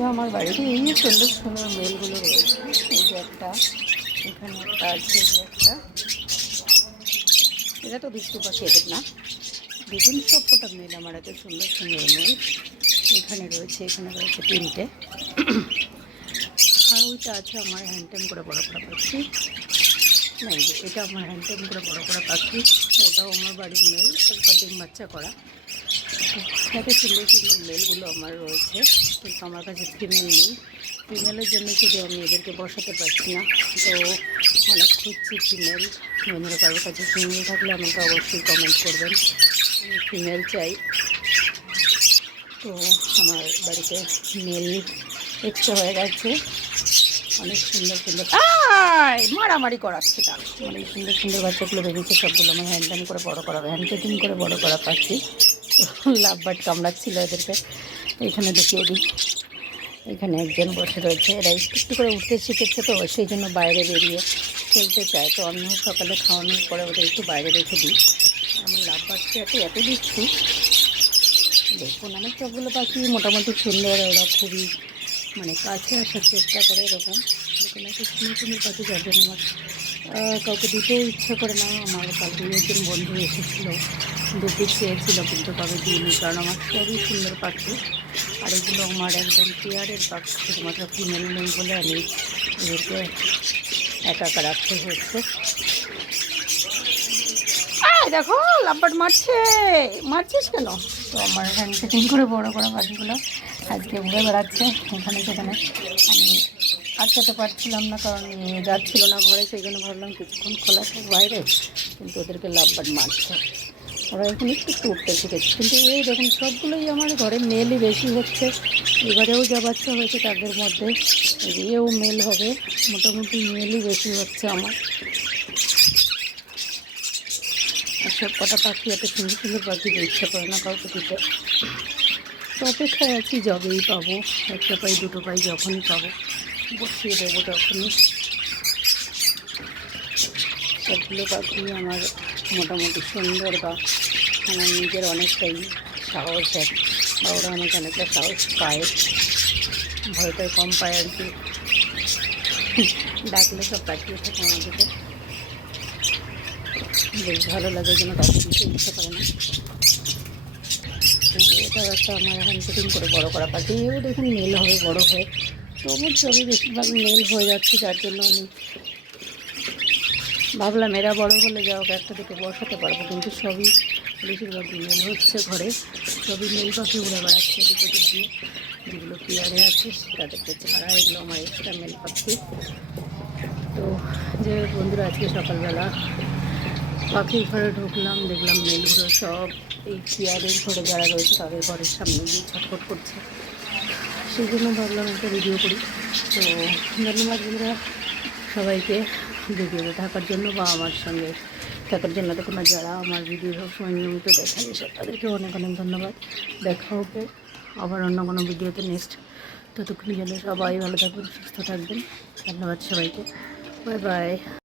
যে আমার বাড়িতে এই যে সুন্দর সুন্দর মেলগুলো রয়েছে, এই যে একটা, এখানে একটা আছে, এই যে একটা, এটা তো দুষ্টু পাখি, এদের না, দেখুন সব কটা মেল আমার এত সুন্দর সুন্দর মেল এখানে রয়েছে, এখানে রয়েছে তিনটে। আর ওইটা আছে আমার হ্যান্ডটেম করে বড় করা পাখি, না এই যে এটা আমার হ্যান্ডটেম করে বড় করা পাখি, ওটাও আমার বাড়ির মেল, একবার ডিম বাচ্চা করা। এত সুন্দর সুন্দর মেলগুলো আমার রয়েছে, কিন্তু আমার কাছে ফিমেল নেই। ফিমেলের জন্য শুধু আমি এদেরকে বসাতে পারছি না, তো অনেক খুঁজছি ফিমেল। বন্ধুরা কারোর কাছে ফিমেল থাকলে আমাকে অবশ্যই কমেন্ট করবেন, আমি ফিমেল চাই। তো আমার বাড়িতে মেল এক্সট্রা হয়ে গেছে, অনেক সুন্দর সুন্দর মারামারি করাচ্ছে তার, অনেক সুন্দর সুন্দর বাচ্চাগুলো বেরিয়েছে, সবগুলো আমার হ্যান্ডটেম করে বড়ো করা, হ্যান্ডটেম করে বড়ো করা পাচ্ছি। লাভ বার্ড কামড়াচ্ছিল এদেরকে, এখানে দেখিয়ে দিই। এখানে একজন বসে রয়েছে, এরা একটু একটু করে উঠতে শিখেছে, তো সেই জন্য বাইরে বেরিয়ে খেলতে চায়। তো আমিও সকালে খাওয়ানোর পরে ওদের একটু বাইরে রেখে দিই। আমার লাভ বার্ডকে এত দিচ্ছি, দেখুন আমার সবগুলো পাখি মোটামুটি সুন্দর, ওরা খুবই মানে কাছে আসার চেষ্টা করে এরকম। দেখুন একটা সুন্দর সুন্দর পাখি, যার জন্য আমার কাউকে দিতেও ইচ্ছা করে না। আমার কালকে একজন বন্ধু এসেছিলো, দুটি চেয়েছিল, কিন্তু কাউকে দিইনি, কারণ আমার সবই সুন্দর পাখি। আর এগুলো আমার একদম পেয়ারের পাখি, শুধুমাত্র ফিমেল নেই বলে আমি এদেরকে একা একা রাখতে হচ্ছে। দেখো লাম্বার্ড মারছিস কেন? তো আমার হ্যান্ড সেটিং করে বড় বড় পাখিগুলো আজকে উড়ে বেড়াচ্ছে এখানে সেখানে। আমি আটকাতে পারছিলাম না, কারণ যাচ্ছিল না ঘরে, সেই জন্য ভাবলাম কিছুক্ষণ খোলা থাক বাইরে, কিন্তু ওদেরকে লাম্বার্ড মারছে। ওরা এখন একটু একটু উঠতে শিখেছে, কিন্তু এই দেখুন সবগুলোই আমার ঘরে মেলই বেশি হচ্ছে। এবারেও যা বাচ্চা হয়েছে তাদের মধ্যে এও মেল হবে, মোটামুটি মেলই বেশি হচ্ছে আমার। আর সব কটা পাখি, এত সুন্দর সুন্দর পাখি যে ইচ্ছা করে না কাউকে দিতে। তো অপেক্ষায় আছি, যবেই পাবো, একটা পাই দুটো পাই, যখনই পাবো বসিয়ে দেবো তখনই। সবগুলো পাখি আমার মোটামুটি সুন্দর, বা আমার নিজের অনেকটাই সাহস হয়, বা ওরা আমাকে অনেকটা সাহস পায়, ভয়টা কম পায় আর কি। ডাকলে সব পাঠিয়ে থাকে আমাদেরকে, বেশ ভালো লাগে, যেন কাউকে দিতে ইচ্ছা করে না। এটাও একটা আমার হ্যান্ড সেটিং করে বড়ো করা পাখি, এও দেখুন মেল হবে বড়ো হয়ে। তো আমার সবই বেশিরভাগ মেল হয়ে যাচ্ছে, যার জন্য আমি ভাবলাম এরা বড়ো হলে যা হোক একটা দুটো বসাতে পারবো, কিন্তু সবই বেশিরভাগ মেল হচ্ছে ঘরে, সবই মেল পাখি উড়ে বেড়াচ্ছে দুটো দিয়ে, যেগুলো পেয়ারে আছে তাদেরকে ছাড়া। এগুলো আমার এক্সট্রা মেল পাখি। তো যে বন্ধুরা আজকে সকালবেলা পাখির ঘরে ঢুকলাম, দেখলাম মেলগুলো সব এই পেয়ারের ঘরে যারা রয়েছে তাদের ঘরের সামনে গিয়ে ছটফট করছে, সেই জন্য ভাবলাম একটা ভিডিও করি। তো ধন্যবাদ বন্ধুরা সবাইকে ভিডিওতে থাকার জন্য, বা আমার সঙ্গে থাকার জন্য। তখন যারা আমার ভিডিও সবসময় নিয়মিত দেখেন এসব, তাদেরকে অনেক অনেক ধন্যবাদ। দেখা হবে আবার অন্য কোনো ভিডিওতে নেক্সট। ততক্ষণ যেন সবাই ভালো থাকবেন, সুস্থ থাকবেন। ধন্যবাদ সবাইকে, বাই বাই।